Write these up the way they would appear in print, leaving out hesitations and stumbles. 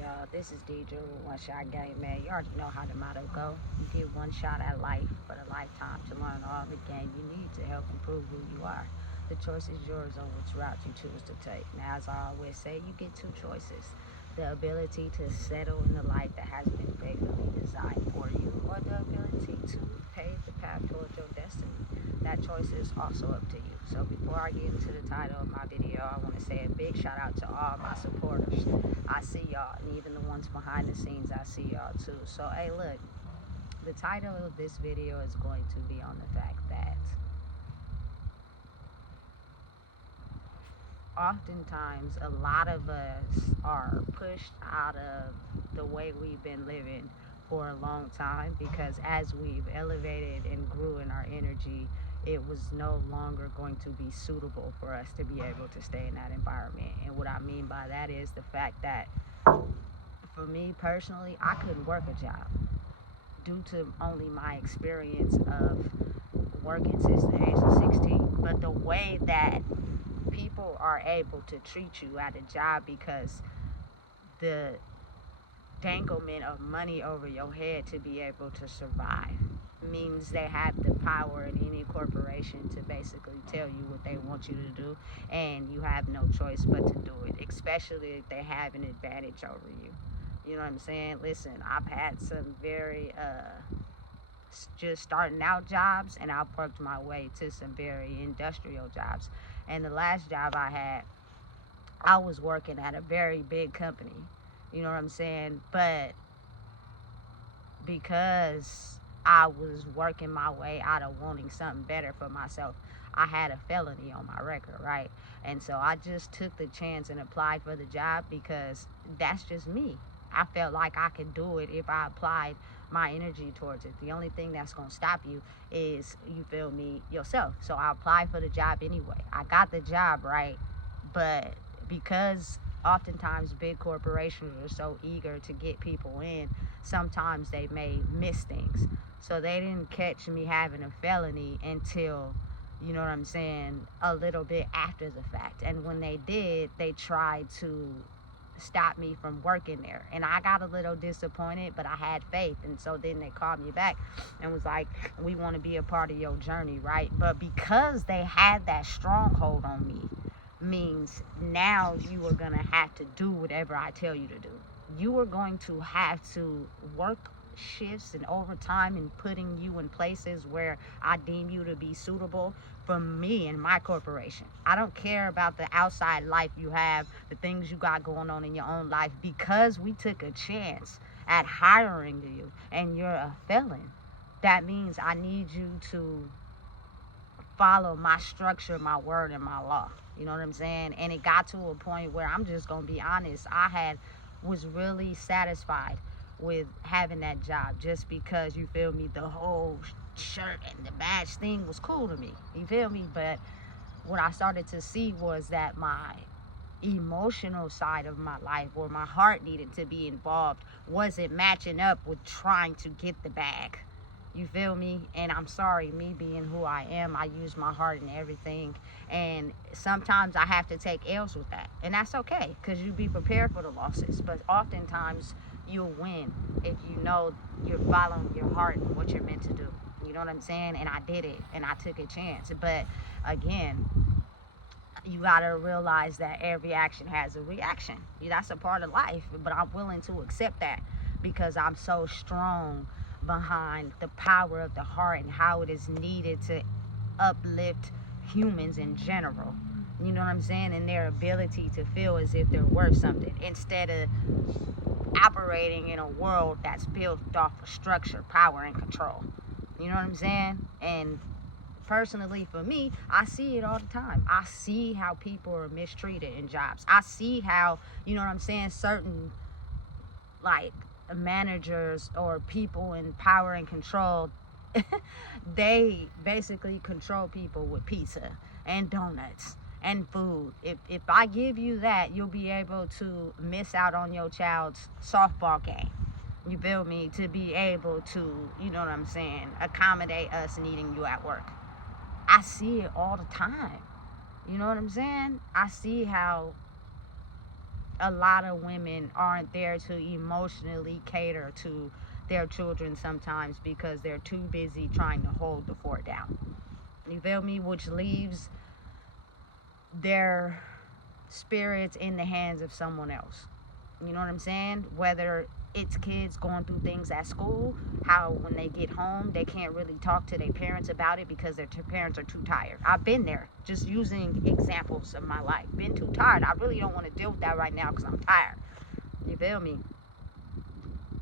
y'all? This is DJ with One Shot Game, man. You already know how the motto go. You get one shot at life for a lifetime to learn all the game you need to help improve who you are. The choice is yours on which route you choose to take. Now, as I always say, you get two choices. The ability to settle in the life that has been fatally designed for you, or the ability to pave the path towards your destiny. That choice is also up to you. So before I get into the title of my video, I want to say a big shout out to all my supporters. I see y'all, and even the ones behind the scenes, I see y'all too. So hey, look, the title of this video is going to be on the fact that oftentimes a lot of us are pushed out of the way we've been living for a long time, because as we've elevated and grew in our energy, it was no longer going to be suitable for us to be able to stay in that environment. And what I mean by that is the fact that for me personally, I couldn't work a job due to only my experience of working since the age of 16. But the way that people are able to treat you at a job, because the danglement of money over your head to be able to survive means they have the power in any corporation to basically tell you what they want you to do, and you have no choice but to do it, especially if they have an advantage over you. You know what I'm saying? Listen, I've had some very just starting out jobs, and I've worked my way to some very industrial jobs. And the last job I had, I was working at a very big company. You know what I'm saying? But because I was working my way out of wanting something better for myself, I had a felony on my record, right? And so I just took the chance and applied for the job, because that's just me. I felt like I could do it if I applied my energy towards it. The only thing that's going to stop you is, you feel me, yourself. So I applied for the job anyway. I got the job, right? But because oftentimes big corporations are so eager to get people in, sometimes they may miss things. So they didn't catch me having a felony until, you know what I'm saying, a little bit after the fact. And when they did, they tried to stop me from working there, and I got a little disappointed, but I had faith. And so then they called me back and was like, we want to be a part of your journey, right? But because they had that stronghold on me, means now you are going to have to do whatever I tell you to do. You are going to have to work shifts and overtime and putting you in places where I deem you to be suitable for me and my corporation. I don't care about the outside life you have, the things you got going on in your own life, because we took a chance at hiring you and you're a felon. That means I need you to follow my structure, my word, and my law. You know what I'm saying? And it got to a point where, I'm just gonna be honest, I was really satisfied with having that job, just because, you feel me, the whole shirt and the badge thing was cool to me. You feel me? But what I started to see was that my emotional side of my life, or my heart needed to be involved, wasn't matching up with trying to get the bag. You feel me? And I'm sorry, me being who I am, I use my heart in everything. And sometimes I have to take L's with that. And that's okay, because you be prepared for the losses. But oftentimes you'll win if you know you're following your heart and what you're meant to do. You know what I'm saying? And I did it, and I took a chance. But again, you gotta realize that every action has a reaction. That's a part of life. But I'm willing to accept that, because I'm so strong behind the power of the heart and how it is needed to uplift humans in general. You know what I'm saying? And their ability to feel as if they're worth something, instead of operating in a world that's built off of structure, power, and control. You know what I'm saying? And personally, for me, I see it all the time. I see how people are mistreated in jobs. I see how, you know what I'm saying, certain like managers or people in power and control, they basically control people with pizza and donuts and food. If I give you that, you'll be able to miss out on your child's softball game. You feel me? To be able to, you know what I'm saying, accommodate us needing you at work. I see it all the time. You know what I'm saying? I see how a lot of women aren't there to emotionally cater to their children sometimes because they're too busy trying to hold the fort down. You feel me? Which leaves their spirits in the hands of someone else. You know what I'm saying? Whether it's kids going through things at school, how when they get home they can't really talk to their parents about it because their parents are too tired. I've been there, just using examples of my life. Been too tired. I really don't want to deal with that right now because I'm tired. You feel me?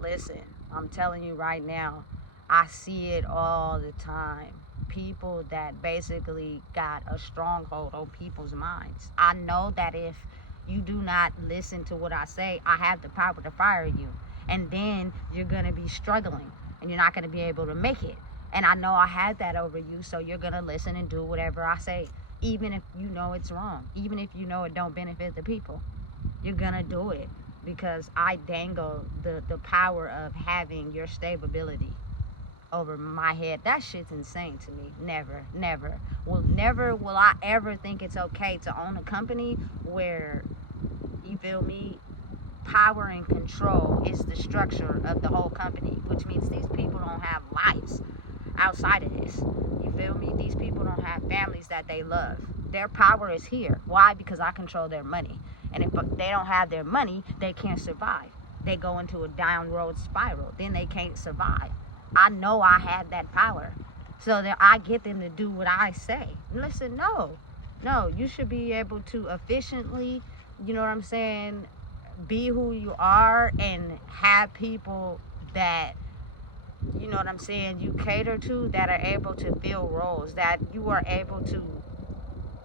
Listen, I'm telling you right now, I see it all the time. People that basically got a stronghold on people's minds. I know that if you do not listen to what I say, I have the power to fire you. And then you're going to be struggling and you're not going to be able to make it. And I know I had that over you, so you're going to listen and do whatever I say, even if you know it's wrong, even if you know it don't benefit the people. You're going to do it because I dangle the power of having your stability over my head. That shit's insane to me. Never will I ever think it's okay to own a company where, you feel me, power and control is the structure of the whole company, which means these people don't have lives outside of this. You feel me? These people don't have families that they love. Their power is here. Why? Because I control their money. And if they don't have their money, they can't survive. They go into a downward spiral. Then they can't survive. I know I have that power. So that I get them to do what I say. Listen, no, you should be able to efficiently, you know what I'm saying, be who you are and have people that, you know what I'm saying, you cater to, that are able to fill roles, that you are able to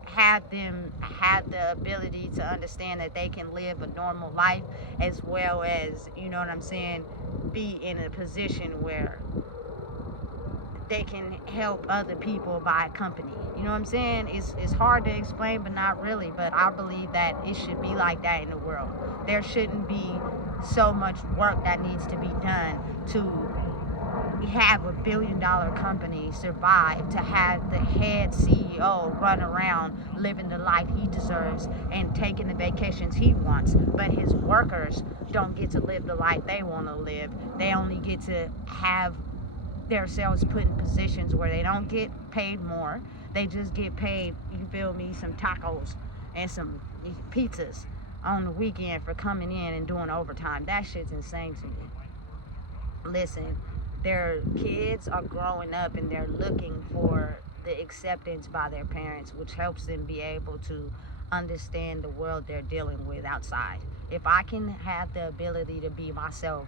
have them have the ability to understand that they can live a normal life, as well as, you know what I'm saying, be in a position where they can help other people buy a company. You know what I'm saying? It's hard to explain, but not really. But I believe that it should be like that in the world. There shouldn't be so much work that needs to be done to have $1 billion company survive, to have the head CEO run around living the life he deserves and taking the vacations he wants, but his workers don't get to live the life they want to live. They only get to have themselves put in positions where they don't get paid more. They just get paid, you feel me, some tacos and some pizzas on the weekend for coming in and doing overtime. That shit's insane to me. Listen, their kids are growing up and they're looking for the acceptance by their parents, which helps them be able to understand the world they're dealing with outside. If I can have the ability to be myself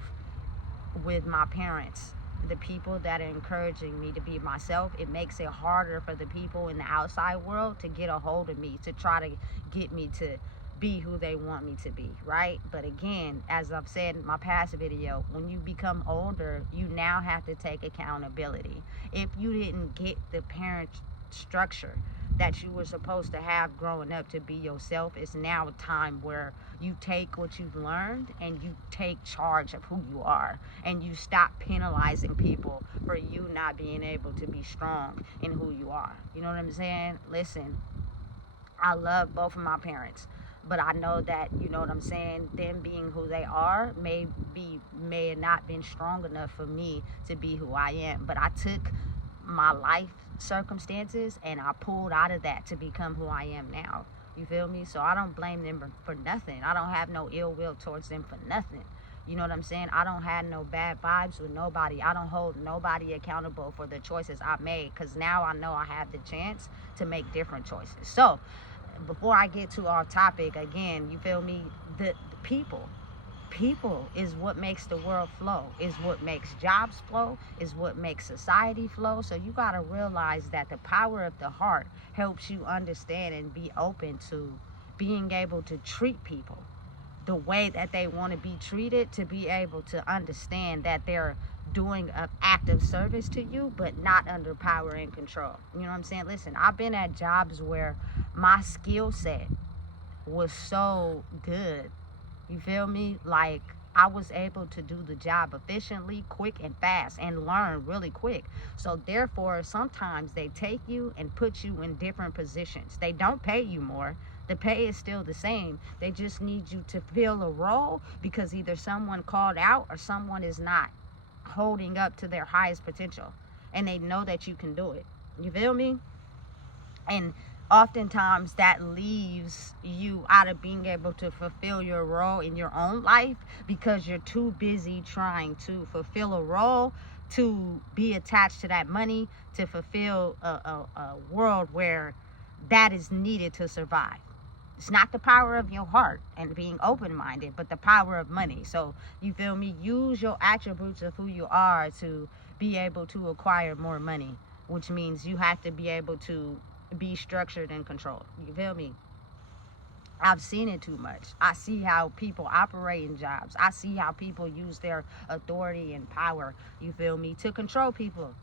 with my parents, the people that are encouraging me to be myself, it makes it harder for the people in the outside world to get a hold of me, to try to get me to be who they want me to be, right? But again, as I've said in my past video, when you become older, you now have to take accountability. If you didn't get the parent structure that you were supposed to have growing up to be yourself, it's now a time where you take what you've learned and you take charge of who you are, and you stop penalizing people for you not being able to be strong in who you are. You know what I'm saying? Listen, I love both of my parents, but I know that, you know what I'm saying, them being who they are may have not been strong enough for me to be who I am. But I took my life circumstances and I pulled out of that to become who I am now. You feel me? So I don't blame them for nothing. I don't have no ill will towards them for nothing. You know what I'm saying? I don't have no bad vibes with nobody. I don't hold nobody accountable for the choices I made, because now I know I have the chance to make different choices. So before I get to our topic, again, you feel me? The people is what makes the world flow, is what makes jobs flow, is what makes society flow. So you got to realize that the power of the heart helps you understand and be open to being able to treat people the way that they want to be treated, to be able to understand that they're doing an act of service to you, but not under power and control. You know what I'm saying? Listen, I've been at jobs where my skill set was so good. You feel me? Like, I was able to do the job efficiently, quick and fast, and learn really quick. So therefore, sometimes they take you and put you in different positions. They don't pay you more. The pay is still the same. They just need you to fill a role because either someone called out or someone is not holding up to their highest potential. And they know that you can do it. You feel me? And oftentimes that leaves you out of being able to fulfill your role in your own life because you're too busy trying to fulfill a role, to be attached to that money, to fulfill a world where that is needed to survive. It's not the power of your heart and being open-minded, but the power of money. So, you feel me? Use your attributes of who you are to be able to acquire more money, which means you have to be able to be structured and controlled. You feel me? I've seen it too much. I see how people operate in jobs. I see how people use their authority and power, you feel me, to control people,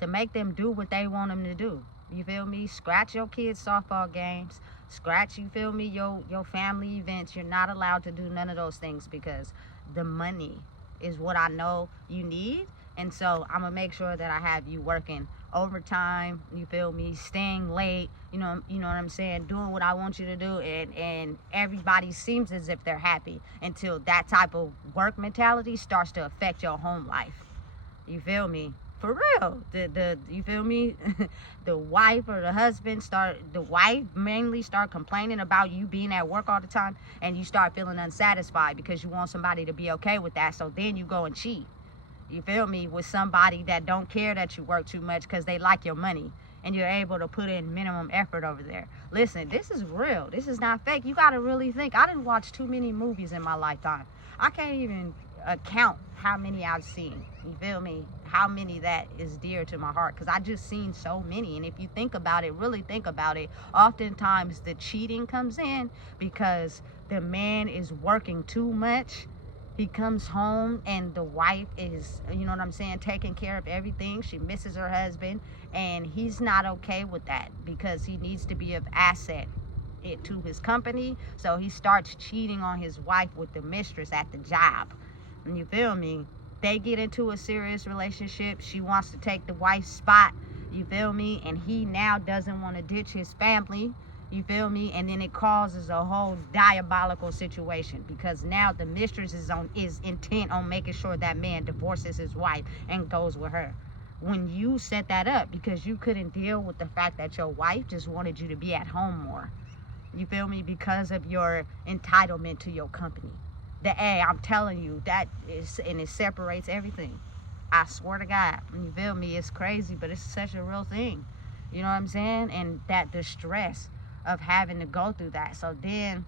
to make them do what they want them to do. You feel me? Scratch your kids' softball games. Scratch, you feel me, your family events. You're not allowed to do none of those things because the money is what I know you need. And so I'm going to make sure that I have you working overtime, you feel me, staying late, you know what I'm saying, doing what I want you to do, and everybody seems as if they're happy until that type of work mentality starts to affect your home life. You feel me? For real. You feel me? The wife or the wife mainly start complaining about you being at work all the time, and you start feeling unsatisfied because you want somebody to be okay with that. So then you go and cheat. You feel me? With somebody that don't care that you work too much because they like your money and you're able to put in minimum effort over there. Listen, this is real. This is not fake. You got to really think. I didn't watch too many movies in my lifetime. I can't even count how many I've seen. You feel me? How many that is dear to my heart, because I just seen so many. And if you think about it, really think about it, oftentimes the cheating comes in because the man is working too much. He comes home and the wife is, you know what I'm saying, taking care of everything. She misses her husband, and he's not okay with that because he needs to be of asset to his company. So he starts cheating on his wife with the mistress at the job. And you feel me? They get into a serious relationship. She wants to take the wife's spot. You feel me? And he now doesn't want to ditch his family. You feel me? And then it causes a whole diabolical situation because now the mistress is intent on making sure that man divorces his wife and goes with her. When you set that up because you couldn't deal with the fact that your wife just wanted you to be at home more. You feel me? Because of your entitlement to your company. I'm telling you, that is, and it separates everything. I swear to God. You feel me? It's crazy, but it's such a real thing. You know what I'm saying? And that the stress of having to go through that. So then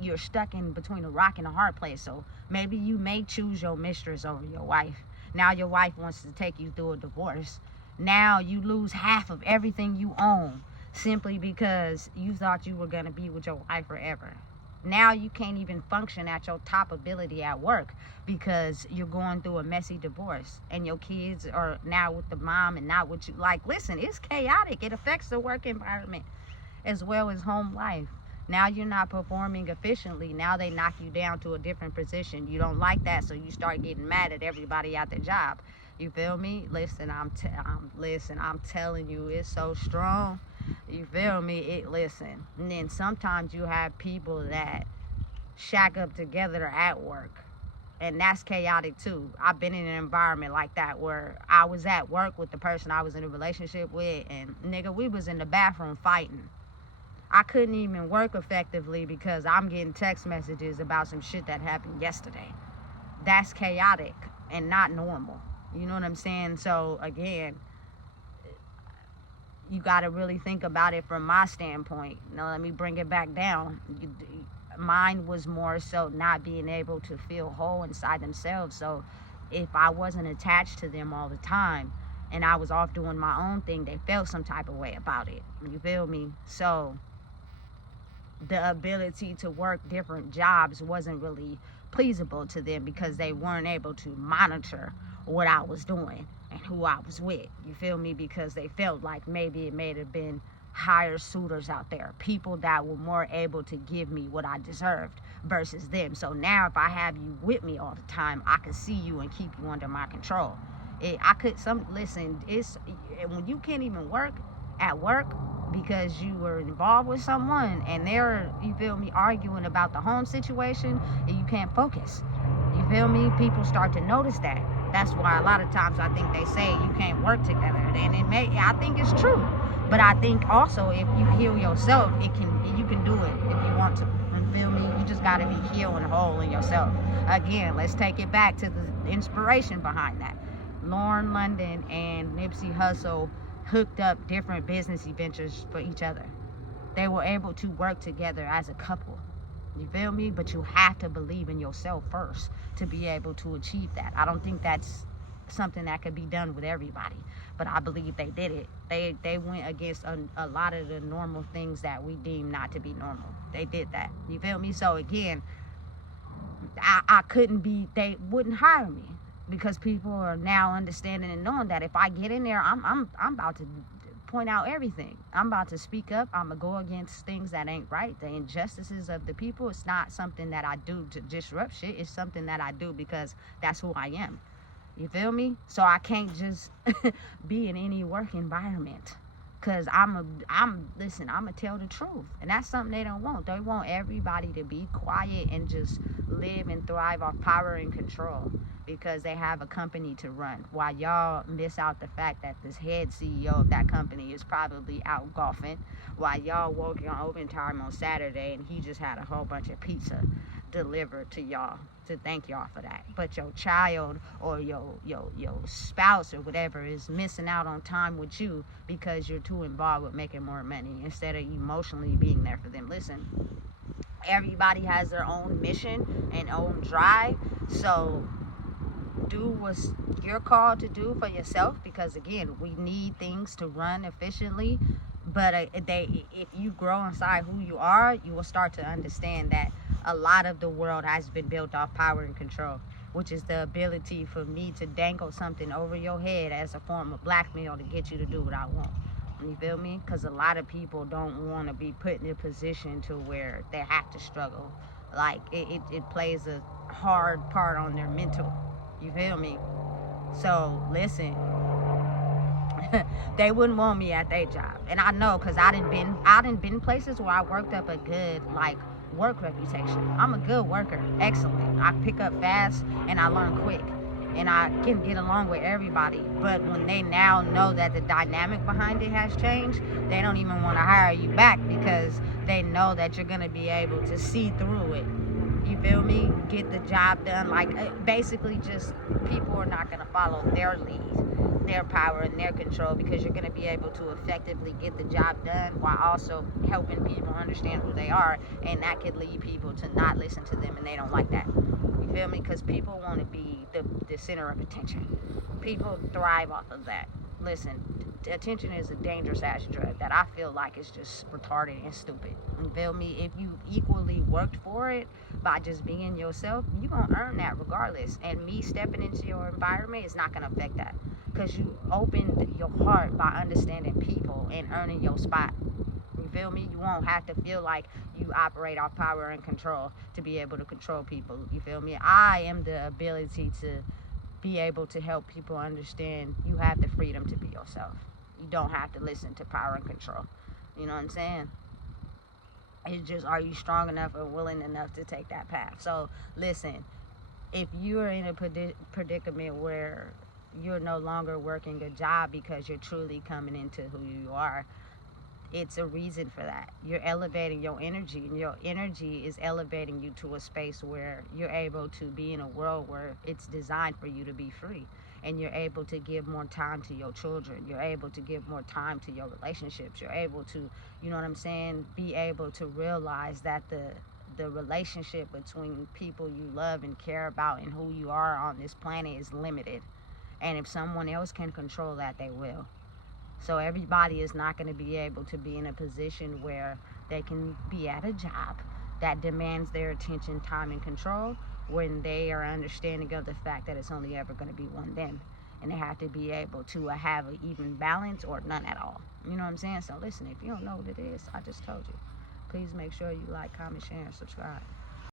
you're stuck in between a rock and a hard place. So maybe you may choose your mistress over your wife. Now your wife wants to take you through a divorce. Now you lose half of everything you own simply because you thought you were going to be with your wife forever. Now you can't even function at your top ability at work because you're going through a messy divorce and your kids are now with the mom and not with you. Like, listen, it's chaotic. It affects the work environment as well as home life. Now you're not performing efficiently. Now they knock you down to a different position. You don't like that, so you start getting mad at everybody at the job. You feel me? Listen, I'm telling you, it's so strong. You feel me? Listen. And then sometimes you have people that shack up together at work, and that's chaotic too. I've been in an environment like that where I was at work with the person I was in a relationship with, and nigga, we was in the bathroom fighting. I couldn't even work effectively because I'm getting text messages about some shit that happened yesterday. That's chaotic and not normal. You know what I'm saying? So again, you got to really think about it from my standpoint. Now let me bring it back down. Mine was more so not being able to feel whole inside themselves. So if I wasn't attached to them all the time and I was off doing my own thing, they felt some type of way about it. You feel me? So the ability to work different jobs wasn't really pleasable to them because they weren't able to monitor what I was doing and who I was with. You feel me? Because they felt like maybe it may have been higher suitors out there, people that were more able to give me what I deserved versus them. So now if I have you with me all the time, I can see you and keep you under my control. Listen, it's when you can't even work at work, because you were involved with someone and they're, you feel me, arguing about the home situation, and you can't focus. You feel me? People start to notice that. That's why a lot of times I think they say you can't work together. And I think it's true. But I think also if you heal yourself, you can do it if you want to. You feel me? You just gotta be healed and whole in yourself. Again, let's take it back to the inspiration behind that. Lauren London and Nipsey Hussle hooked up different business ventures for each other. They were able to work together as a couple. You feel me? But you have to believe in yourself first to be able to achieve that. I don't think that's something that could be done with everybody, but I believe they did it. They went against a lot of the normal things that we deem not to be normal. They did that. You feel me? So again, I couldn't be, they wouldn't hire me because people are now understanding and knowing that if I get in there, I'm about to point out everything. I'm about to speak up. I'm gonna go against things that ain't right, the injustices of the people. It's not something that I do to disrupt shit. It's something that I do because that's who I am. You feel me? So I can't just be in any work environment. Cause listen, I'ma tell the truth. And that's something they don't want. They want everybody to be quiet and just live and thrive off power and control because they have a company to run. While y'all miss out the fact that this head CEO of that company is probably out golfing, while y'all working on overtime on Saturday and he just had a whole bunch of pizza delivered to y'all to thank y'all for that. But your child or your spouse or whatever is missing out on time with you because you're too involved with making more money instead of emotionally being there for them. Listen, everybody has their own mission and own drive, so do what you're called to do for yourself, because again, we need things to run efficiently. But if you grow inside who you are, you will start to understand that a lot of the world has been built off power and control, which is the ability for me to dangle something over your head as a form of blackmail to get you to do what I want. You feel me? Because a lot of people don't want to be put in a position to where they have to struggle. Like it plays a hard part on their mental. You feel me? So listen, they wouldn't want me at their job, and I know because I done been places where I worked up a good work reputation. I'm a good worker, excellent. I pick up fast and I learn quick, and I can get along with everybody. But when they now know that the dynamic behind it has changed, they don't even want to hire you back because they know that you're gonna be able to see through it. You feel me? Get the job done. Basically just people are not going to follow their lead, their power and their control, because you're going to be able to effectively get the job done while also helping people understand who they are, and that could lead people to not listen to them, and they don't like that. You feel me? Because people want to be the center of attention. People thrive off of that. Listen, attention is a dangerous ass drug that I feel like is just retarded and stupid. You feel me? If you equally worked for it by just being yourself, you're going to earn that regardless. And me stepping into your environment is not going to affect that, because you opened your heart by understanding people and earning your spot. You feel me? You won't have to feel like you operate off power and control to be able to control people. You feel me? I am the ability to be able to help people understand you have the freedom to be yourself. You don't have to listen to power and control. You know what I'm saying? It's just, are you strong enough or willing enough to take that path? So listen, if you're in a predicament where you're no longer working a job because you're truly coming into who you are, it's a reason for that. You're elevating your energy, and your energy is elevating you to a space where you're able to be in a world where it's designed for you to be free, and you're able to give more time to your children. You're able to give more time to your relationships. You're able to, you know what I'm saying, be able to realize that the relationship between people you love and care about and who you are on this planet is limited. And if someone else can control that, they will. So everybody is not going to be able to be in a position where they can be at a job that demands their attention, time, and control when they are understanding of the fact that it's only ever going to be one them. And they have to be able to have an even balance or none at all. You know what I'm saying? So listen, if you don't know what it is, I just told you. Please make sure you like, comment, share, and subscribe.